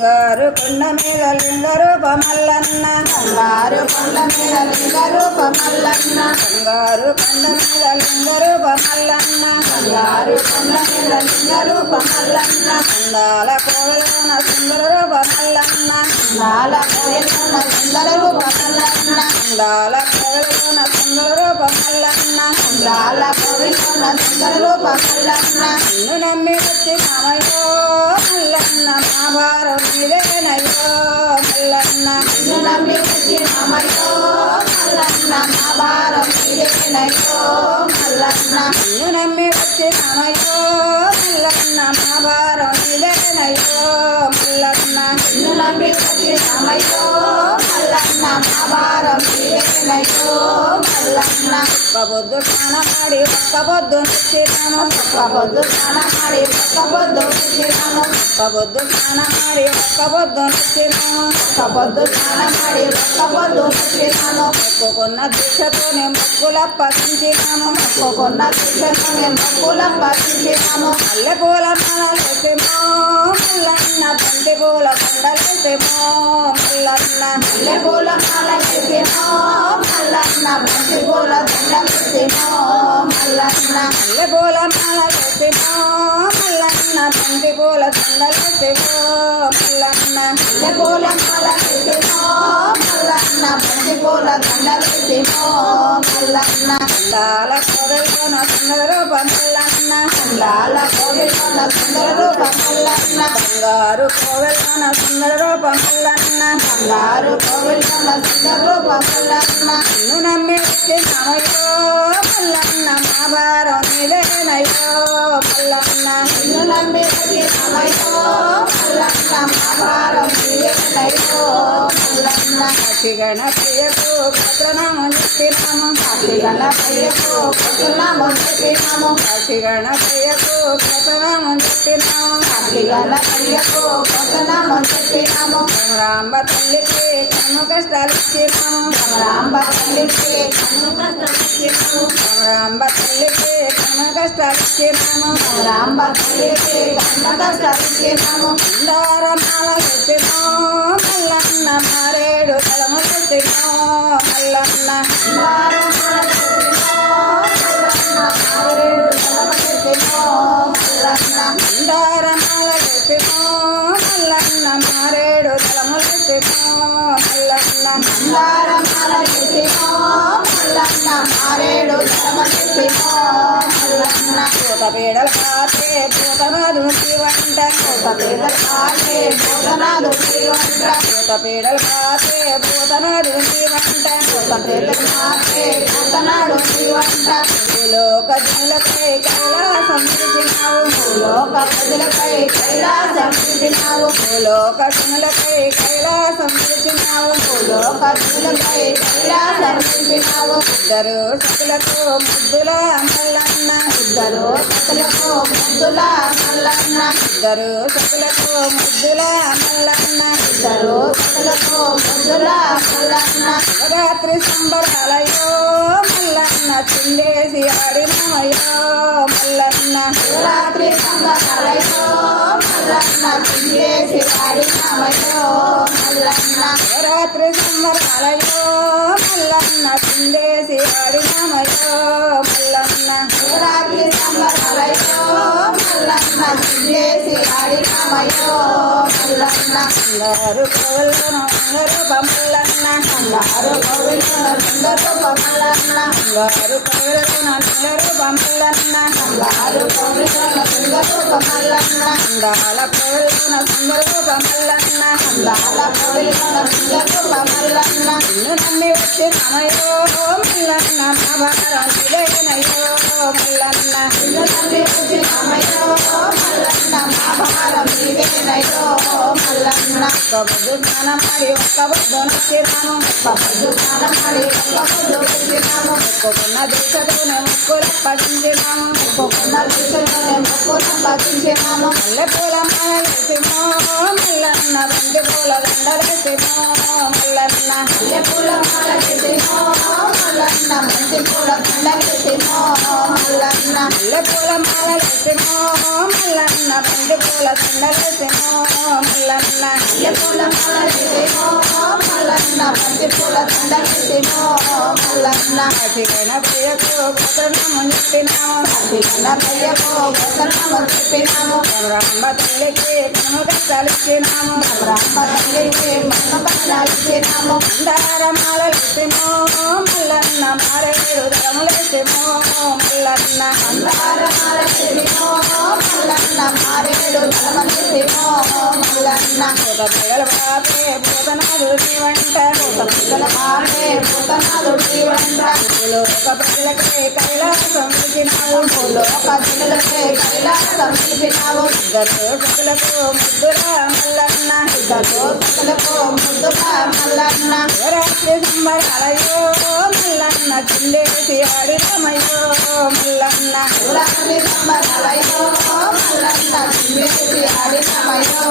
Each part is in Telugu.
బంగారు కొండ మీద లింగ రూప మల్లన్న బంగారు కొండ మీద లింగ రూప మల్లన్న బంగారు కొండ మీద లింగ రూప మల్లన్న బంగారు కొండ మీద లింగ రూప మల్లన్న అందాల కోవెలోన సుందర రూప మల్లన్న అందాల కోవెలోన సుందర రూప మల్లన్న అందాల కోవెలోన సుందర రూప మల్లన్న అందాల కోవెలోన సుందర రూప మల్లన్న నిన్ను నమ్మి వచ్చి మామయ్యో మల్లన్న మా భారం నీదేనయ్యో మల్లన్న నిన్ను నమ్మి వచ్చి మామయ్యో మల్లన్న మా భారం నీదేనయ్యో మల్లన్న నిన్ను నమ్మి వచ్చి మామయ్యో మల్లన్న మా భారం నీదేనయ్యో మల్లన్న నిన్ను నమ్మి వచ్చి మామయ్యో మల్లన్న మా భారం నీదేనయ్యో మల్లన్న ఒక్క పొద్దు స్నానమాడి ఒక్క పొద్దు నిచ్చినాము ఒక్క పొద్దు స్నానమాడి ఒక్క పొద్దు నిచ్చినాము ఒక్క పొద్దు స్నానమాడి ఒక్క పొద్దు నిచ్చినాము ఒక్క పొద్దు స్నానమాడి ఒక్క పొద్దు నిచ్చినాము మొక్కుకున్న దీక్షతోనే మొక్కులప్పగించినాము మొక్కుకున్న దీక్షతోనే మొక్కులప్పగించినాము మల్లెపూల మాలలేసేమో మల్లన్న బంతి పూల కొండలేసేమో మల్లన్న మల్లెపూల మాల వేసేమో మల్లన్న బంతి పూల దండ వేసేమో మల్లన్న మల్లెపూల మాలలేసేమో మల్లన్న బంతి పూల కొండలేసేమో మల్లన్న మల్లెపూల మాల వేసేమో మల్లన్న బంతి పూల దండ వేసేమో మల్లన్న అందాల కోవెలోన సుందర రూప మల్లన్న అందాల కోవెలోన సుందర రూప మల్లన్న బంగారు కోవెలోన సుందర రూప మల్లన్న బంగారు కోవెలోన సుందర రూప మల్లన్న నిన్ను నమ్మి వచ్చి మామయ్యో మల్లన్న మా భారం నీదేనయ్యో మల్లన్న నిన్ను నమ్మి వచ్చి మామయ్యో మల్లన్న మా భారం నీదేనయ్యో మల్లన్న గణపయ్యకు పత్రనామం చెప్పినాము గణపయ్యకు పట్టణము చెప్పినాము గణపయ్యకు పత్రనామం చెప్పినాము గణపయ్యకు పట్టణము చెప్పినాము రాంబ తల్లికి కన్ను కష్టాలు ఇచ్చినాము రాంబ తల్లికి కన్ను కష్టాలు రాంబ తల్లికి కన్ను కష్టాలు ఇచ్చినాము రాంబ తల్లికి కన్ను కష్టాలు ఇచ్చినాము అందారమాల చెప్పినో మల్లన్న మారేడు కలము చెప్పినో మల్లన్న అందారమాల చెప్పినో మల్లన్న మారేడు కలము చెప్పినో మల్లన్న అందారమాల చెప్పినో మల్లన్న మారేడు కలమ చెప్పినో మల్లన్న పూత పీడలు కాతే పూతనాదు వంట పూత పీడలు కాతే పూతనాదు వంట పూత పీడలు కాతే పూతనాదు వంట పూత పీడలు కాతే పూతనాడు వంట లోక జనులపై కైలాసం విడిచినావు లోక ప్రజలపై కైలాసం విడిచినావు లోక జనులపై కైలాసం విడిచినావు లోక ప్రజలపై కైలాసం విడిచినావు ఇద్దరు సతులకు ముద్దుల మల్లన్న ఇద్దరు సతులకు ముద్దుల మల్లన్న ఇద్దరు సతులకు ముద్దుల మల్లన్న ఇద్దరు సతులకు ముద్దుల మల్లన్న శివరాత్రి సంబరాలయో మల్లన్న చిందేసి ఆడినమయో మల్లన్న శివరాత్రి సంబరాలయో మల్లన్న చిందేసి ఆడినమయో మల్లన్న శివరాత్రి సంబరాలయో మల్లన్న చిందేసి ఆడినమయో మల్లన్న శివరాత్రి సంబరాలయో మల్లన్న చిందేసి ఆడినమయో మల్లన్న అందరు కోవెలోన అందరు బొమ్మలన్న అందరు కోవిలోన సుందరు మల్లన్న అందరు కోవెలోన అందరు బొమ్మలన్న అందరు కోవిలోన సుందరు మల్లన్న అందాల కోవెలోన సుందరు బొమ్మలన్న అందాల కోవిలోన సుందరు మల్లన్న నిన్ను నమ్మి వచ్చి సమయో మల్లన్న మా భారం నీదేనయ్యో మల్లన్న నిన్ను నమ్మి వచ్చి మామయ్యో మల్లన్న మా భారం నీదేనయ్యో మల్లన్న ఒక్క స్నానం మరి ఒక్క బొద్దు నచ్చినాము పొద్దు స్నానం ಮಾಡಿ ఒక్క పొద్దు పెట్టినాము ఒప్పుకున్న దీక్షతోనే ముక్కులు పట్టించినాము ఒప్పుకున్న దీక్షతోనే మొక్కులు పట్టించినాము మల్లెపూల మాలలేసిమో మల్లన్న బంతి పూల దండలేసిమో మల్లన్న మల్లెపూల మాల వేసేమో మల్లన్న బంతి పూల దండ వేసేమో మల్లన్న మల్లెపూల మాలలేసిమో మల్లన్న బంతి పూల దండలేసిమో మల్లన్న పూల మాల వేసేమో మల్లన్న బంతి పూల దండ వేసేమో మల్లన్న గణపయ్యకు గోత్రనామం చెప్పినాము గణపయ్యకు గోత్రనామం చెప్పినాము రామ తల్లికి కనుమకలిచ్చినాము రామ తల్లికి మన్నపన్నాలిచ్చినాము మందారమాలలేసిమో మల్లన్న మారేడు ధరములేసిమో మల్లన్న మందారమాలలేసిమో మల్లన్న మారేడు ధరములేసిమో మల్లన్న పిల్లల బాపే భూతనాథుడు వంట పిల్లల బాపే భూతనాథుడు వంట లోక ప్రజలకే కైలాసం ఇచ్చినావు లోక ప్రజలకే కైలాసం ఇచ్చినావు ప్రజలకు ముద్దురా మల్లన్న ప్రజలకు ముద్దుగా మల్లన్న శివరాత్రి సంబరాలయో మల్లన్న చిందేసి ఆడిరమయ్యో మల్లన్న శివరాత్రి సంబరాలయో మల్లన్న చిందేసి ఆడిరమయ్యో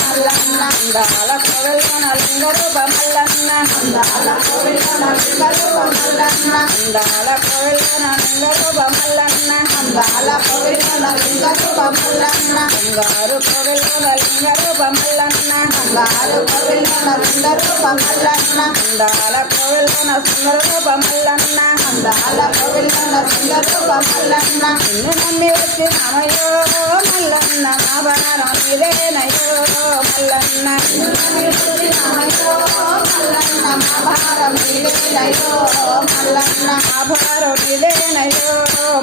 మల్లన్న అందాల కోవెల్లోన లింగరూప మల్లన్న అందాల కోవిలోన లింగరూప మల్లన్న అందాల కోవెల్లోన లింగరూప మల్లన్న అందాల కోవిలోన లింగరూప మల్లన్న బంగారు కోవెల్లోన లింగరూప మల్లన్న బంగారు కోవిలోన లింగరూప మల్లన్న అందాల కోవెల్లోన సుందరరూప మల్లన్న అందాల కోవిలోన లింగరూప మల్లన్న నిన్ను నమ్మి వచ్చినామయ్యో మల్లన్న మా భారం ఇదేనయ్యో మల్లన్న రామయ్యో మల్లన్న మా భారం ఇదేనయ్యో మల్లన్న మా భారం ఇదేనయ్యో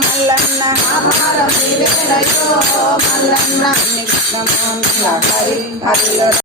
మల్లన్న మా భారం ఇదేనయ్యో మల్లన్న నిత్యమో హరి హరిలో